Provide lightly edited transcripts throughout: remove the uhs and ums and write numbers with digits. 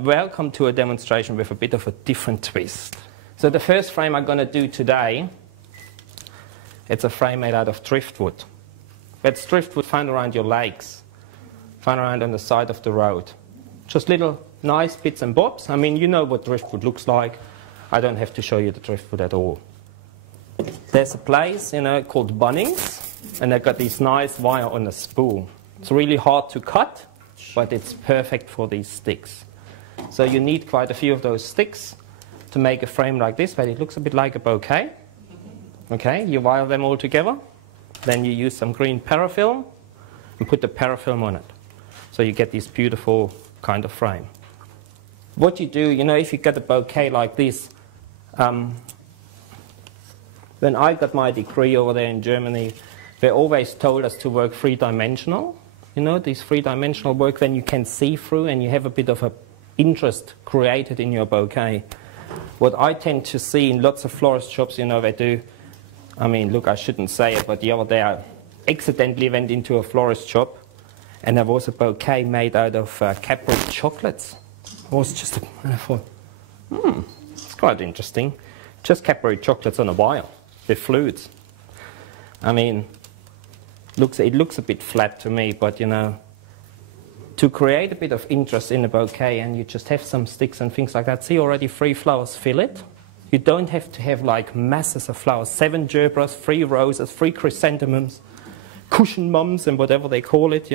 Welcome to a demonstration with a bit of a different twist. So the first frame I'm going to do today, it's a frame made out of driftwood. That's driftwood found around your lakes, found around on the side of the road. Just little nice bits and bobs. I mean, you know what driftwood looks like. I don't have to show you the driftwood at all. There's a place, called Bunnings, and they've got this nice wire on a spool. It's really hard to cut, but it's perfect for these sticks. So you need quite a few of those sticks to make a frame like this, but it looks a bit like a bouquet. Okay, you wire them all together. Then you use some green parafilm and put the parafilm on it. So you get this beautiful kind of frame. What you do, if you get a bouquet like this, when I got my degree over there in Germany, they always told us to work three-dimensional. This three-dimensional work, then you can see through and you have a bit of an interest created in your bouquet. What I tend to see in lots of florist shops, they do, I mean, look, I shouldn't say it, but the other day I accidentally went into a florist shop and there was a bouquet made out of Cadbury chocolates. It was just, and I thought, it's quite interesting. Just Cadbury chocolates on a wire with fluids. I mean, it looks a bit flat to me, but to create a bit of interest in a bouquet, and you just have some sticks and things like that. See, already 3 flowers fill it. You don't have to have like masses of flowers, 7 gerberas, 3 roses, 3 chrysanthemums, cushion mums and whatever they call it,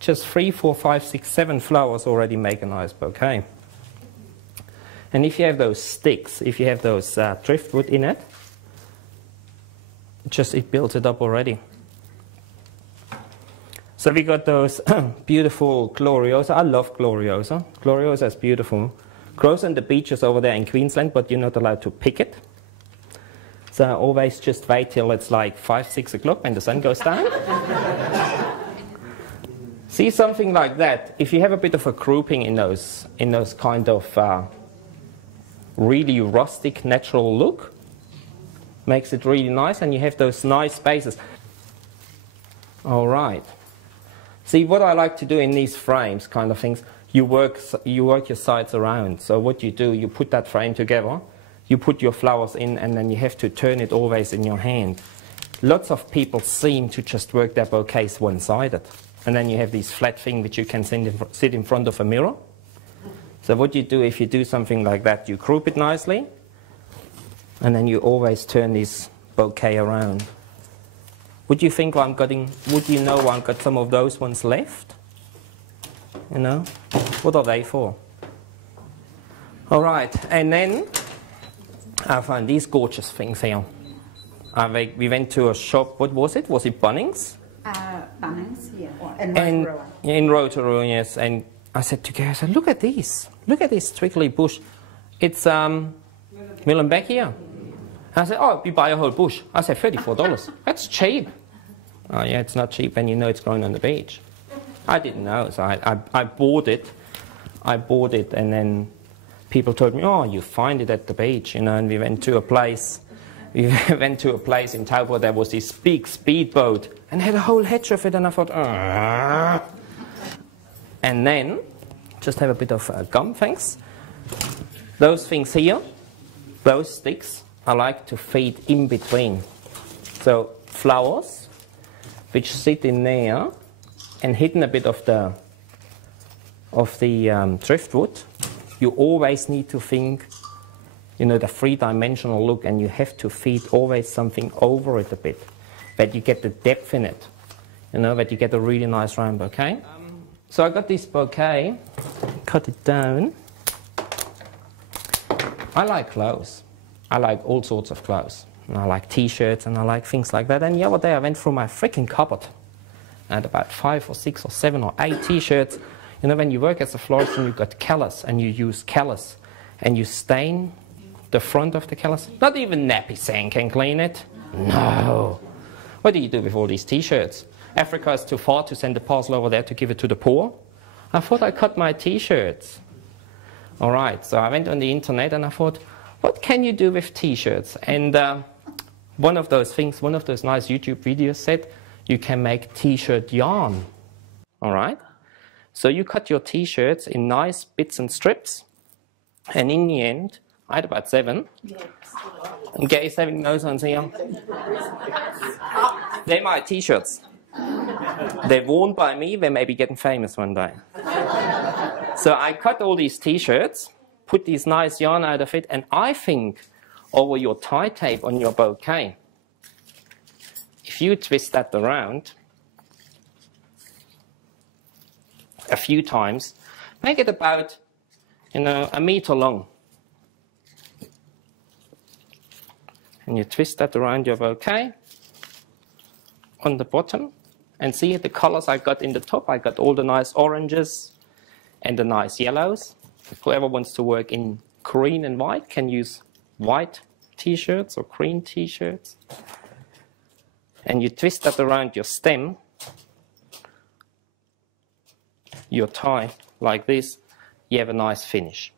Just 3, 4, 5, 6, 7 flowers already make a nice bouquet. And if you have those sticks, if you have those driftwood in it, it builds it up already. So we got those beautiful Gloriosa. I love Gloriosa. Gloriosa is beautiful. Grows on the beaches over there in Queensland, but you're not allowed to pick it. So I always just wait till it's like 5, 6 o'clock when the sun goes down. See, something like that, if you have a bit of a grouping in those kind of really rustic, natural look, makes it really nice, and you have those nice spaces. All right. See, what I like to do in these frames, kind of things, you work your sides around. So what you do, you put that frame together, you put your flowers in, and then you have to turn it always in your hand. Lots of people seem to just work their bouquets one-sided. And then you have this flat thing which you can sit in front of a mirror. So what you do, if you do something like that, you group it nicely, and then you always turn this bouquet around. Would you think would you know I've got some of those ones left? What are they for? All right, and then I found these gorgeous things here. We went to a shop, what was it? Was it Bunnings? Bunnings, yeah. In Rotorua, yes. And I said to Gary, look at these. Look at this twiggly bush. It's Millenbeckia. I said, oh, you buy a whole bush. I said, $34. That's cheap. Oh, yeah, it's not cheap when you know it's growing on the beach. I didn't know, so I bought it. I bought it, and then people told me, oh, you find it at the beach, and we went to a place. We went to a place in Taupo. There was this big speedboat, and had a whole hedge of it, and I thought, ah. And then, just have a bit of gum, thanks. Those things here, those sticks, I like to feed in between. So flowers, which sit in there, and hidden a bit of the driftwood. You always need to think, the three-dimensional look, and you have to feed always something over it a bit, that you get the depth in it, that you get a really nice round bouquet. So I got this bouquet, cut it down. I like clothes. I like all sorts of clothes. And I like t-shirts and I like things like that. And the other day I went through my freaking cupboard. I had about 5 or 6 or 7 or 8 t-shirts. When you work as a florist and you've got callus and you use callus and you stain the front of the callus, not even nappy sand can clean it. No. What do you do with all these t-shirts? Africa is too far to send a parcel over there to give it to the poor. I thought I cut my t-shirts. All right, so I went on the internet and I thought, what can you do with t-shirts? And one of those things, one of those nice YouTube videos said, you can make t-shirt yarn. All right? So you cut your t-shirts in nice bits and strips, and in the end, I had about 7. And get 7 those ones here. They're my t-shirts. They're worn by me, they may be getting famous one day. So I cut all these t-shirts, put this nice yarn out of it, and I think over your tie tape on your bouquet, if you twist that around a few times, make it about, a meter long. And you twist that around your bouquet on the bottom, and see the colors I got in the top. I got all the nice oranges and the nice yellows. Whoever wants to work in green and white can use white t-shirts or green t-shirts. And you twist that around your stem, your tie, like this, you have a nice finish.